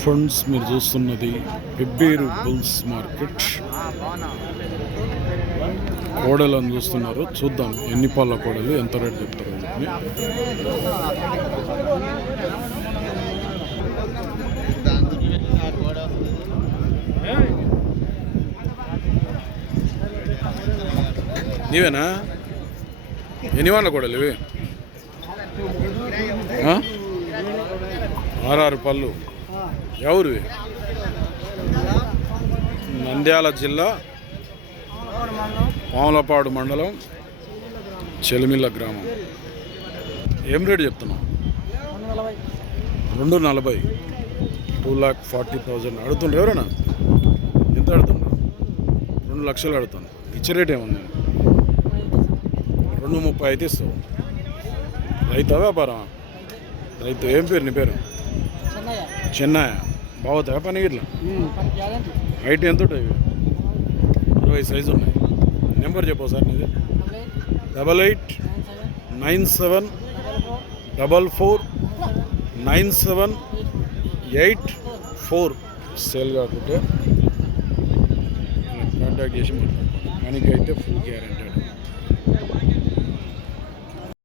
Friends, మీరు చూస్తున్నది Pebbair bulls market. కోడలను చూస్తున్నారు. చూద్దాం ఎన్ని పాల కోడలు ఎంత రేట్ చెప్తారు. నీవేనా? ఎన్ని వాళ్ళ కోడలు ఇవి? 6 పళ్ళు. ఎవరివి? నంద్యాల జిల్లా పాములపాడు మండలం చెలిమిల్ల గ్రామం. ఏం రేటు చెప్తున్నావు? 240. 2,40,000 అడుగుతుండ్రు. ఎవరైనా ఎంత అడుగుతుండ్రు? 2 లక్షలు అడుగుతాను. ఇచ్చే రేట్ ఏముంది? 230 అయితే ఇస్తావు. రైతా వ్యాపారం? రైతు. ఏం పేరు నీ పేరు? చెన్నయ్య. బాగుతాయా పని ఇట్లా? హైట్ ఎంత ఉంటాయి? 20 సైజు ఉన్నాయి. నెంబర్ చెప్పు సార్ నీది. 8897449784 సేల్ కాకుంటే కాంటాక్ట్ చేసి మాట్లాడు. మనకైతే ఫుల్ గ్యారెంటీ.